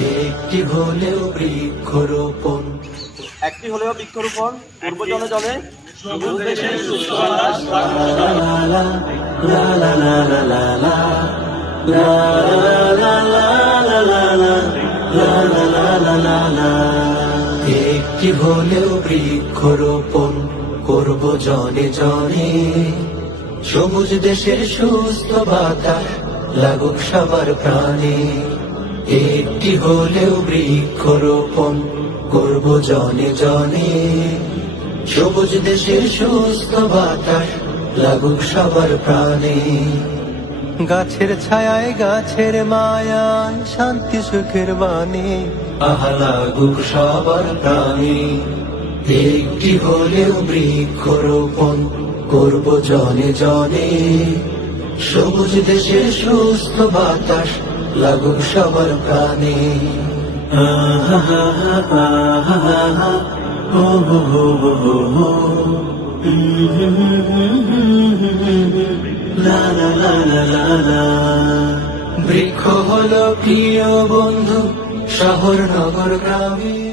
একটি হলেও বৃক্ষরোপণ, একটি হলেও বৃক্ষরোপণ পূর্ব জনে জনে একটি হলেও বৃক্ষরোপণ করব জনে জনে, সবুজ দেশের সুস্থ বাতাস লাগুক সবার প্রাণে। একটি হলেও বৃক্ষরোপণ করব জনে জনে, সবুজ দেশের সুস্থ বাতাস লাগুক সবার প্রাণে। গাছের ছায়ায় গাছের মায়ায় শান্তি সুখের বাণী আহা লাগুক সবার প্রাণে। একটি হলেও বৃক্ষরোপণ করব জনে জনে, সবুজ দেশের সুস্থ বাতাস লাগুক সবার প্রাণে। বৃক্ষ হলো প্রিয় বন্ধু শহর নগর গ্রামে।